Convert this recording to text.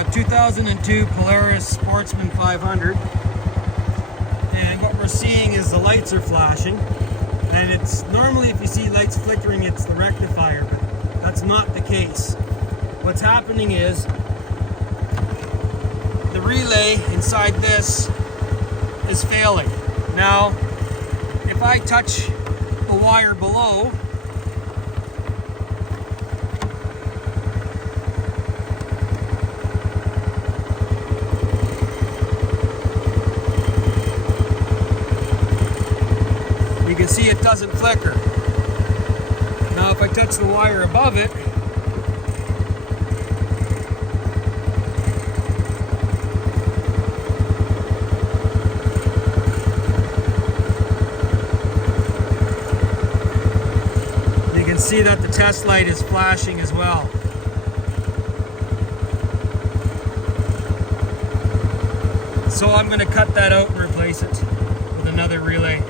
a 2002 Polaris Sportsman 500, and what we're seeing is the lights are flashing, and it's normally if you see lights flickering it's the rectifier, but that's not the case. What's happening is the relay inside this is failing. Now if I touch the wire below, you can see it doesn't flicker. Now if I touch the wire above it, you can see that the test light is flashing as well. So I'm going to cut that out and replace it with another relay.